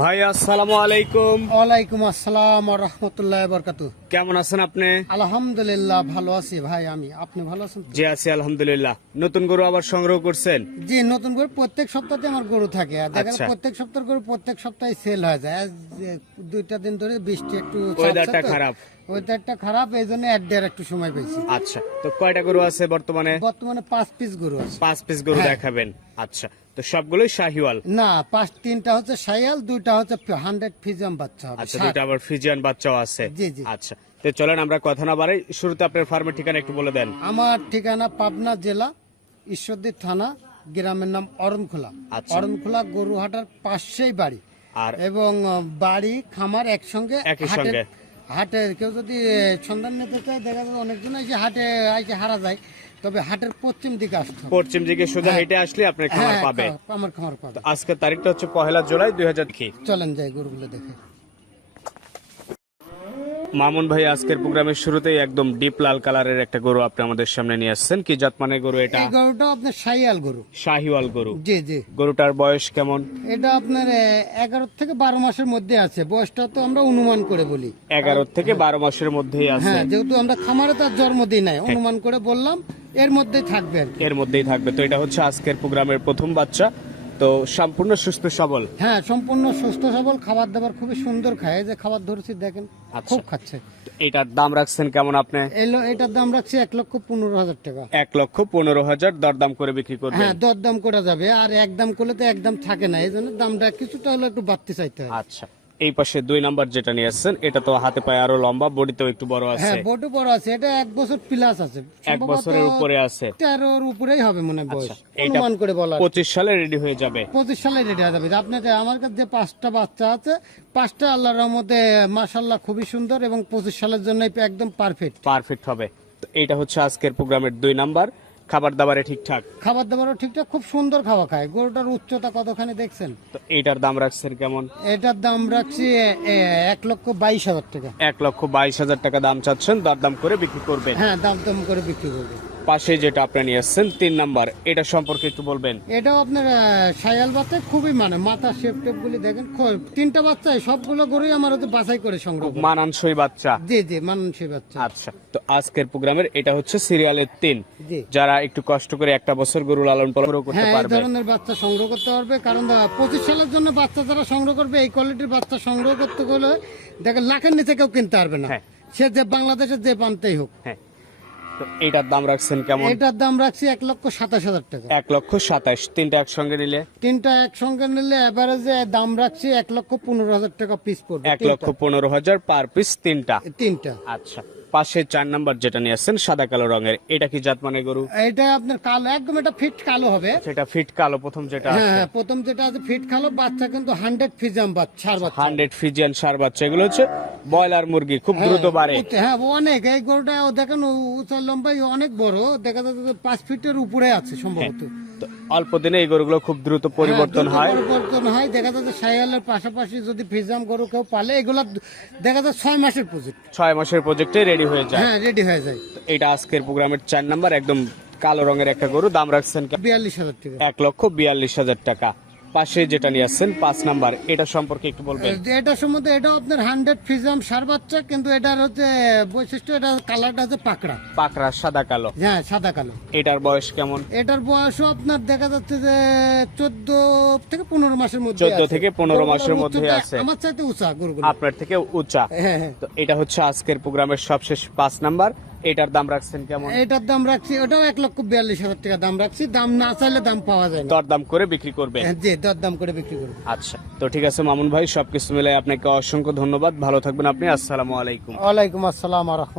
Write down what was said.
ভাই আসসালামু আলাইকুম। ওয়ালাইকুম আসসালাম রহমতুল্লাহ বরকাত কেমন আছেন আপনি? আলহামদুলিল্লাহ ভালো আছি ভাই আমি। আপনি ভালো আছেন জি আছি আলহামদুলিল্লাহ। নতুন গরু আবার সংগ্রহ করছেন? জি নতুন করে প্রত্যেক সপ্তাহে আমার গরু থাকে। আর দেখা যায় আচ্ছা। প্রত্যেক সপ্তাহের গরু প্রত্যেক সপ্তাহে সেল হয়ে যায়। আজ দুইটা দিন ধরে বৃষ্টি একটু ওয়েদারটা খারাপ। ওয়েদারটা খারাপ এই জন্য অ্যাড দেওয়ার একটু সময় পেয়েছি। আচ্ছা তো কয়টা গরু আছে বর্তমানে? বর্তমানে পাঁচ পিস গরু আছে। পাঁচ পিস গরু হ্যাঁ। দেখাবেন। আচ্ছা তো সবগুলোই শাহিওয়াল না পাঁচ তিনটা হচ্ছে সাইয়াল দুইটা হচ্ছে হান্ড্রেড ফিজাম বাচ্চা হবে আচ্ছা দুইটা আবার ফিজিয়ান বাচ্চাও আছে জি, জি। আচ্ছা তো চলেন আমরা কথা না বাড়াই শুরুতে আপনার ফার্মের ঠিকানা একটু বলে দেন আমার ঠিকানা পাবনা জেলা ঈশ্বরদী থানা গ্রামের নাম অরণখোলা আচ্ছা। অরণখোলা গরুহাটার পাশেই বাড়ি আর এবং বাড়ি খামার একসঙ্গে একই সঙ্গে। হাটে কেউ যদি সন্ধান নিতে চায় দেখা যায় অনেকজন এই যে হাটে আইসে হারা যায় তবে হাটের পশ্চিম দিকে আসতে পশ্চিম দিকে সোজা হ্যাঁ। হেঁটে আসলে আপনার খামার হ্যাঁ, পাবে। আমার খামার পাবে। আজকের তারিখটা হচ্ছে পহেলা জুলাই দুই হাজার কি চলেন যাই গরুগুলো দেখে। মামুন ভাই আজকের প্রোগ্রামের শুরুতেই একদম ডিপ লাল কালারের একটা গরু আপনি আমাদের সামনে নিয়ে আসছেন। কি জাতমানের গরু এটা? এই গরুটা আপনার সাইয়াল গরু। শাহিওয়াল গরু। জি জি। গরুটার বয়স কেমন? এটা আপনার এগারো থেকে বারো মাসের মধ্যে আছে। বয়সটা তো আমরা অনুমান করে বলি। এগারো থেকে বারো মাসের মধ্যেই আছে। হ্যাঁ যেহেতু আমরা খামারে তার জন্ম দিই নাই অনুমান করে বললাম এর মধ্যেই থাকবে এর মধ্যেই থাকবে। তো এটা হচ্ছে আজকের প্রোগ্রামের প্রথম বাচ্চা। তো সম্পূর্ণ সুস্থ সবল? হ্যাঁ সম্পূর্ণ সুস্থ সবল খাবার দাবার খুবই সুন্দর খায়। যে খাবার ধরেছি দেখেন আচ্ছা। খুব খাচ্ছে। এটার দাম রাখছেন কেমন আপনি? এলো এটার দাম রাখছি এক লক্ষ পনেরো হাজার টাকা। এক লক্ষ পনেরো হাজার দরদাম করে বিক্রি করবেন। হ্যাঁ দরদাম করা যাবে। আর একদম করলে তো একদম থাকে না এই জন্য দামটা কিছুটা হলো একটু বাড়তে চাইতে হয়। আচ্ছা। এই পাশে দুই নাম্বার যেটা নিয়ে আসছেন এটা তো হাতে পায়ে আরও লম্বা বডিতেও একটু বড় আছে। হ্যাঁ বড় বড় আছে এটা এক বছর প্লাস আছে। এক বছরের উপরে আছে। তেরোর উপরেই হবে মনে হয় বয়স। আচ্ছা, অনুমান করে বলা পঁচিশ সালে রেডি হয়ে যাবে। পঁচিশ সালে রেডি হয়ে যাবে। আপনার আমার কাছে যে পাঁচটা বাচ্চা আছে পাঁচটা আল্লাহর রহমতে মাশাল্লাহ খুবই সুন্দর এবং পঁচিশ সালের জন্য একদম পারফেক্ট পারফেক্ট হবে। তো এইটা হচ্ছে আজকের প্রোগ্রামের দুই নাম্বার। খাবার দাবারে ঠিকঠাক? খাবার দাবারও ঠিকঠাক খুব সুন্দর খাওয়া খায়। গরুটার উচ্চতা কতখানি দেখছেন? তো এইটার দাম রাখছেন কেমন? এটার দাম রাখছি এ- এ- এক লক্ষ বাইশ হাজার টাকা। এক লক্ষ বাইশ হাজার টাকা দাম চাচ্ছেন দরদাম করে বিক্রি করবেন। হ্যাঁ দাম দাম করে বিক্রি করবে পাশে যেটা আপনি নিয়ে আসছেন তিন নাম্বার এটা সম্পর্কে একটু বলবেন। এটাও আপনার সায়াল বাচ্চা খুবই মানে মাথা শেপ টেপ গুলি দেখেন তিনটা বাচ্চাই সবগুলো গরুই আমার হচ্ছে বাছাই করে সংগ্রহ মানানসই বাচ্চা। জি জি মানসী বাচ্চা। আচ্ছা তো আজকের প্রোগ্রামের এটা হচ্ছে সিরিয়ালের তিন। যারা একটু কষ্ট করে একটা বছর গরু লালন পালন করতে হ্যাঁ এই ধরনের বাচ্চা সংগ্রহ করতে পারবে কারণ পঁচিশ সালের জন্য বাচ্চা যারা সংগ্রহ করবে এই কোয়ালিটির বাচ্চা সংগ্রহ করতে গেলে দেখেন লাখের নিচে কেউ কিনতে পারবে না। হ্যাঁ। সে যে বাংলাদেশের যে প্রান্তেই হোক। হ্যাঁ। তো এইটার দাম রাখছেন কেমন? এটার দাম রাখছি এক লক্ষ সাতাশ হাজার টাকা। এক লক্ষ সাতাশ। তিনটা একসঙ্গে নিলে? তিনটা একসঙ্গে নিলে এভারেজে দাম রাখছি এক লক্ষ পনেরো হাজার টাকা পিস পড়বে। এক লক্ষ পনেরো হাজার পার পিস তিনটা। তিনটা। আচ্ছা। পাশে চার নাম্বার যেটা নিয়ে আসছেন সাদা কালো রঙের। এটা কি জাত মানে গরু? এটা আপনার কালো একদম এটা ফিট কালো হবে। সেটা ফিট কালো প্রথম যেটা হ্যাঁ হ্যাঁ প্রথম যেটা আছে ফিট কালো বাচ্চা কিন্তু হান্ড্রেড ফিজাম বাচ্চা বাচ্চা। হান্ড্রেড ফিজিয়ান সার বাচ্চা এগুলো হচ্ছে ব্রয়লার মুরগি খুব দ্রুত বাড়ে। হ্যাঁ অনেক এই গরুটা ও দেখেন উঁচা লম্বাই অনেক বড় দেখা যাচ্ছে পাঁচ ফিটের উপরে আছে সম্ভবত। অল্প দিনে এই গরুগুলো খুব দ্রুত পরিবর্তন হ্যাঁ, হয়। পরিবর্তন হয় দেখা যাচ্ছে সাইয়ালের পাশাপাশি যদি ফিজাম গরু কেউ পালে এগুলো দেখা যাচ্ছে ছয় মাসের প্রজেক্ট। ছয় মাসের প্রজেক্টে রেডি হয়ে যায়। হ্যাঁ রেডি হয়ে যায়। এটা আজকের প্রোগ্রামের চার নাম্বার একদম কালো রঙের একটা গরু দাম রাখছেন বিয়াল্লিশ হাজার টাকা। এক লক্ষ বিয়াল্লিশ হাজার টাকা। পাশে যেটা নিয়ে আসছেন পাঁচ নাম্বার এটা সম্পর্কে একটু বলবেন। এটা সম্বন্ধে এটা আপনার হান্ড্রেড ফিজাম সার বাচ্চা কিন্তু এটার হচ্ছে বৈশিষ্ট্য এটা কালারটা হচ্ছে পাকড়া। পাকড়া সাদা কালো। হ্যাঁ সাদা কালো। এটার বয়স কেমন? এটার বয়সও আপনার দেখা যাচ্ছে যে চোদ্দ থেকে পনেরো মাসের মধ্যে 14 আছে। থেকে পনেরো মাসের মধ্যে আছে। আমার চাইতে উঁচা গরুগুলো। আপনার থেকে উঁচা। হ্যাঁ হ্যাঁ। তো এটা হচ্ছে আজকের প্রোগ্রামের সবশেষ পাঁচ নাম্বার। এটার দাম রাখছেন কেমন? এটার দাম রাখছি ওটাও এক লক্ষ বিয়াল্লিশ হাজার টাকা দাম রাখছি। দাম না চাইলে দাম পাওয়া যায় না। দরদাম করে বিক্রি করবে হ্যাঁ, জি দর দাম করে বিক্রি করব আচ্ছা তো ঠিক আছে মামুন ভাই সবকিছু মিলে আপনাকে অসংখ্য ধন্যবাদ। ভালো থাকবেন আপনি আসসালামু আলাইকুম। ওয়ালাইকুম আসসালাম রহমতুল্লাহ